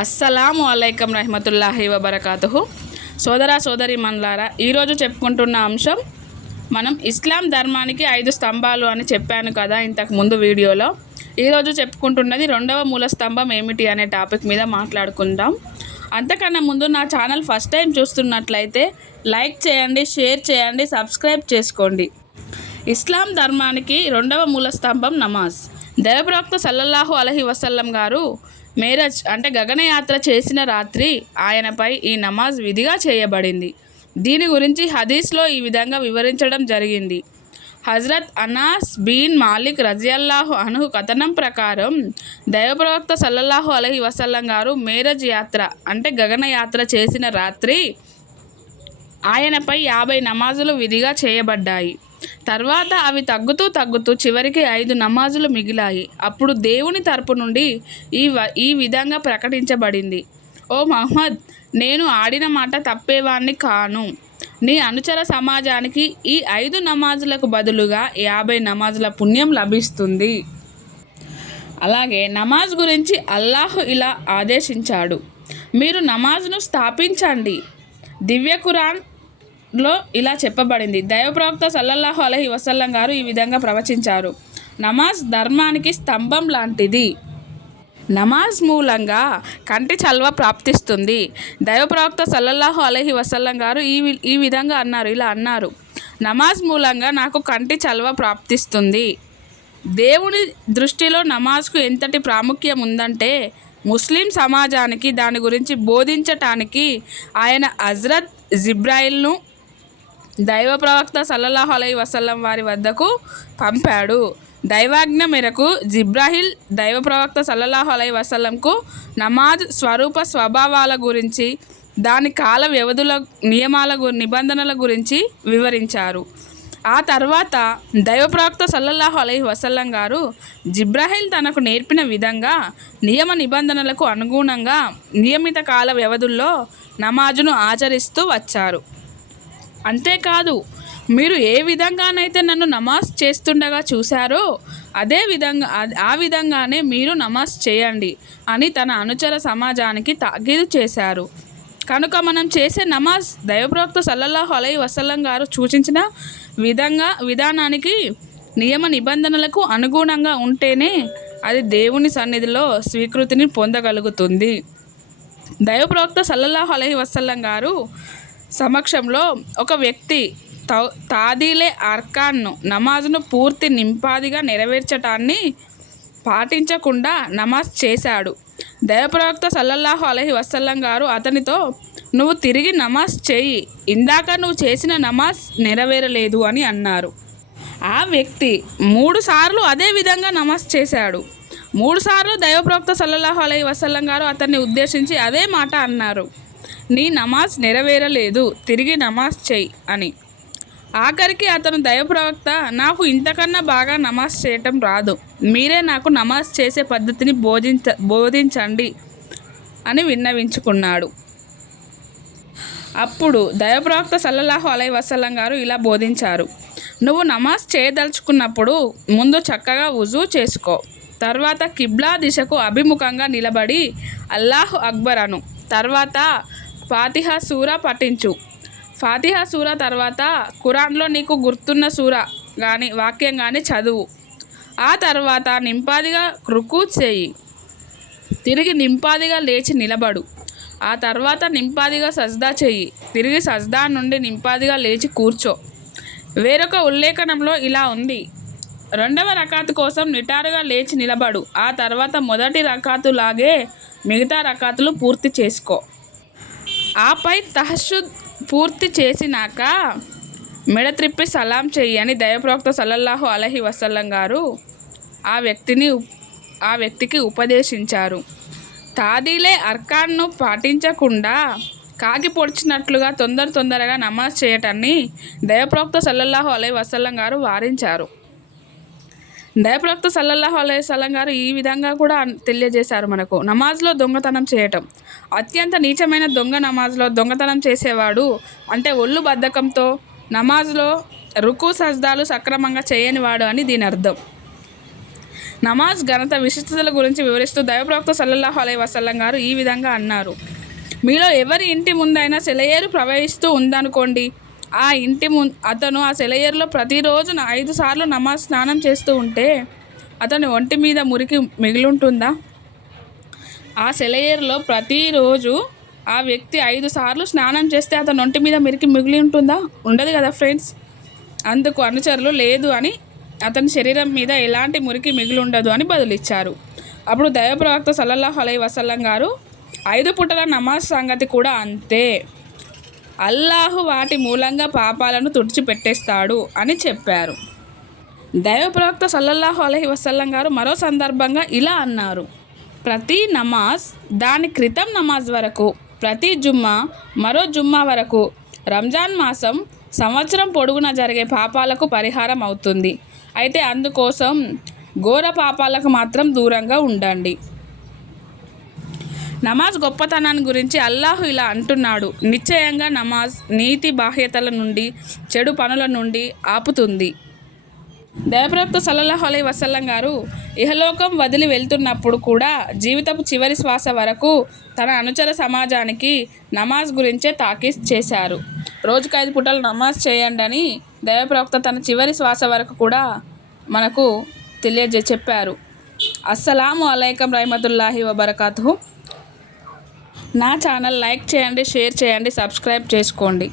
అస్సలాము అలైకం రహమతుల్లాహి వబరకాతుహు. సోదరి మన్లారా, ఈరోజు చెప్పుకుంటున్న అంశం మనం ఇస్లాం ధర్మానికి 5 స్తంభాలు అని చెప్పాను కదా ఇంతకు ముందు వీడియోలో. ఈరోజు చెప్పుకుంటున్నది 2వ మూల స్తంభం ఏమిటి అనే టాపిక్ మీద మాట్లాడుకుందాం. అంతకన్నా ముందు నా ఛానల్ ఫస్ట్ టైం చూస్తున్నట్లయితే లైక్ చేయండి, షేర్ చేయండి, సబ్స్క్రైబ్ చేసుకోండి. ఇస్లాం ధర్మానికి 2వ మూల స్తంభం నమాజ్. దైవప్రవక్త సల్లల్లాహు అలైహి వసల్లం గారు మేరజ్ అంటే గగనయాత్ర చేసిన రాత్రి ఆయనపై ఈ నమాజ్ విధిగా చేయబడింది. దీని గురించి హదీస్లో ఈ విధంగా వివరించడం జరిగింది. హజరత్ అనాస్ బిన్ మాలిక్ రజియల్లాహు అన్హు కథనం ప్రకారం దైవప్రవక్త సల్లల్లాహు అలైహి వసల్లం గారు మేరజ్ యాత్ర అంటే గగనయాత్ర చేసిన రాత్రి ఆయనపై 50 నమాజులు విధిగా చేయబడ్డాయి. తర్వాత అవి తగ్గుతూ చివరికి 5 నమాజులు మిగిలాయి. అప్పుడు దేవుని తరపు నుండి ఈ విధంగా ప్రకటించబడింది: ఓ మహమ్మద్, నేను ఆడిన మాట తప్పేవాణ్ణి కాను. నీ అనుచర సమాజానికి ఈ 5 నమాజులకు బదులుగా 50 నమాజుల పుణ్యం లభిస్తుంది. అలాగే నమాజ్ గురించి అల్లాహ్ ఇలా ఆదేశించాడు: మీరు నమాజ్ను స్థాపించండి. దివ్య ఖురాన్లో ఇలా చెప్పబడింది. దైవప్రవక్త సల్లల్లాహు అలైహి వసల్లం గారు ఈ విధంగా ప్రవచించారు: నమాజ్ ధర్మానికి స్తంభం లాంటిది. నమాజ్ మూలంగా కంటి చల్వ ప్రాప్తిస్తుంది. దైవప్రవక్త సల్లల్లాహు అలైహి వసల్లం గారు ఈ విధంగా అన్నారు: నమాజ్ మూలంగా నాకు కంటి చల్వ ప్రాప్తిస్తుంది. దేవుని దృష్టిలో నమాజ్కు ఎంతటి ప్రాముఖ్యం ఉందంటే ముస్లిం సమాజానికి దాని గురించి బోధించటానికి ఆయన హజ్రత్ జిబ్రాయిల్ను దైవప్రవక్త సల్లల్లాహు అలైహి వసల్లం వారి వద్దకు పంపాడు. దైవాజ్ఞ మేరకు జిబ్రాయిల్ దైవప్రవక్త సల్లల్లాహు అలైహి వసల్లంకు నమాజ్ స్వరూప స్వభావాల గురించి, దాని కాల వ్యవధుల నిబంధనల గురించి వివరించారు. ఆ తర్వాత దైవప్రవక్త సల్లల్లాహు అలైహి వసల్లం గారు జిబ్రాయిల్ తనకు నేర్పిన విధంగా నియమ నిబంధనలకు అనుగుణంగా నియమిత కాల వ్యవధుల్లో నమాజును ఆచరిస్తూ వచ్చారు. అంతేకాదు, మీరు ఏ విధంగానైతే నన్ను నమాజ్ చేస్తుండగా చూశారో ఆ విధంగానే మీరు నమాజ్ చేయండి అని తన అనుచర సమాజానికి తాకీదు చేశారు. కనుక మనం చేసే నమాజ్ దైవప్రవక్త సల్లల్లాహు అలైహి వసల్లం గారు సూచించిన విధానానికి నియమ నిబంధనలకు అనుగుణంగా ఉంటేనే అది దేవుని సన్నిధిలో స్వీకృతిని పొందగలుగుతుంది. దైవప్రవక్త సల్లల్లాహు అలైహి వసల్లం గారు సమక్షంలో ఒక వ్యక్తి తాదీలే అర్కాన్ను నమాజ్ను పూర్తి నింపాదిగా నెరవేర్చటాన్ని పాటించకుండా నమాజ్ చేశాడు. దైవప్రవక్త సల్లల్లాహు అలైహి వసల్లం గారు అతనితో, నువ్వు తిరిగి నమాజ్ చేయి, ఇందాక నువ్వు చేసిన నమాజ్ నెరవేరలేదు అని అన్నారు. ఆ వ్యక్తి 3 సార్లు అదే విధంగా నమాజ్ చేశాడు. 3 సార్లు దైవప్రవక్త సల్లల్లాహు అలైహి వసల్లం గారు అతన్ని ఉద్దేశించి అదే మాట అన్నారు: నీ నమాజ్ నెరవేరలేదు, తిరిగి నమాజ్ చేయి అని. ఆఖరికి అతను దైవప్రవక్త, నాకు ఇంతకన్నా బాగా నమాజ్ చేయటం రాదు, మీరే నాకు నమాజ్ చేసే పద్ధతిని బోధించండి అని విన్నవించుకున్నాడు. అప్పుడు దైవప్రవక్త సల్లల్లాహు అలైహి వసల్లం గారు ఇలా బోధించారు: నువ్వు నమాజ్ చేయదలుచుకున్నప్పుడు ముందు చక్కగా వుజూ చేసుకో. తర్వాత కిబ్లా దిశకు అభిముఖంగా నిలబడి అల్లాహు అక్బర్ అను. తర్వాత ఫాతిహా సూరా పఠించు. ఫాతిహా సూరా తర్వాత ఖురాన్లో నీకు గుర్తున్న సూరా కానీ వాక్యం కానీ చదువు. ఆ తర్వాత నింపాదిగా రుకూ చేయి. తిరిగి నింపాదిగా లేచి నిలబడు. ఆ తర్వాత నింపాదిగా సజ్దా చెయ్యి. తిరిగి సజ్దా నుండి నింపాదిగా లేచి కూర్చో. వేరొక ఉల్లేఖనంలో ఇలా ఉంది: 2వ రకాతు కోసం నిటారుగా లేచి నిలబడు. ఆ తర్వాత మొదటి రకాతు లాగే మిగతా రకాతులు పూర్తి చేసుకో. ఆపై తహజ్జుద్ పూర్తి చేసినాక మెడ త్రిప్పి సలాం చెయ్యి అని దైవప్రవక్త సల్లల్లాహు అలైహి వసల్లం గారు ఆ వ్యక్తికి ఉపదేశించారు. తాదీలే అర్కాన్ను పాటించకుండా కాకి పొడిచినట్లుగా తొందరగా నమాజ్ చేయటాన్ని దైవప్రవక్త సల్లల్లాహు అలైహి వసల్లం గారు వారించారు. దైవప్రవక్త సల్లల్లాహు అలైహి వసల్లం గారు ఈ విధంగా కూడా తెలియజేశారు మనకు: నమాజ్లో దొంగతనం చేయటం. అత్యంత నీచమైన నమాజ్లో దొంగతనం చేసేవాడు అంటే ఒళ్ళు బద్ధకంతో నమాజ్లో రుకు సజ్దాలు సక్రమంగా చేయనివాడు అని దీని అర్థం. నమాజ్ ఘనత విశిష్టతల గురించి వివరిస్తూ దైవప్రవక్త సల్లల్లాహు అలైహి వసల్లం గారు ఈ విధంగా అన్నారు. మీలో ఎవరి ఇంటి ముందైనా సెలయేరు ప్రవహిస్తూ ఉందనుకోండి, ఆ ఇంటి అతను ఆ సెలయేరులో ప్రతిరోజు 5 సార్లు నమాజ్ స్నానం చేస్తూ ఉంటే అతని ఒంటి మీద మురికి మిగిలుంటుందా? ఆ సెలయేరులో ప్రతిరోజు ఆ వ్యక్తి 5 సార్లు స్నానం చేస్తే అతని ఒంటి మీద మురికి మిగిలి ఉంటుందా? ఉండదు కదా ఫ్రెండ్స్. అందుకు అనుచరులు లేదు అని, అతని శరీరం మీద ఎలాంటి మురికి మిగిలి ఉండదు అని బదులిచ్చారు. అప్పుడు దైవప్రవక్త సల్లల్లాహు అలైహి వసల్లం గారు 5 పూటల నమాజ్ సంగతి కూడా అంతే, అల్లాహు వాటి మూలంగా పాపాలను తుడిచిపెట్టేస్తాడు అని చెప్పారు. దైవప్రవక్త సల్లల్లాహు అలైహి వసల్లం గారు మరో సందర్భంగా ఇలా అన్నారు. ప్రతి నమాజ్ దాని క్రితం నమాజ్ వరకు, ప్రతి జుమ్మా మరో జుమ్మా వరకు, రంజాన్ మాసం సంవత్సరం పొడుగునా జరిగే పాపాలకు పరిహారం అవుతుంది. అయితే అందుకోసం ఘోర పాపాలకు మాత్రం దూరంగా ఉండండి. నమాజ్ గొప్పతనాన్ని గురించి అల్లాహు ఇలా అంటున్నాడు. నిశ్చయంగా నమాజ్ నీతి బాహ్యతల నుండి, చెడు పనుల నుండి ఆపుతుంది. దైవప్రవక్త సల్లల్లాహు అలైహి వసల్లం గారు ఇహలోకం వదిలి వెళ్తున్నప్పుడు కూడా జీవితపు చివరి శ్వాస వరకు తన అనుచర సమాజానికి నమాజ్ గురించే తాకీద్ చేశారు. రోజుకు 5 పూటలు నమాజ్ చేయండి అని దైవప్రవక్త తన చివరి శ్వాస వరకు కూడా మనకు చెప్పారు. అస్సలాము అలైకుం రహ్మతుల్లాహి వబరకాతుహు. నా ఛానల్ లైక్ చేయండి, షేర్ చేయండి, సబ్స్క్రైబ్ చేసుకోండి.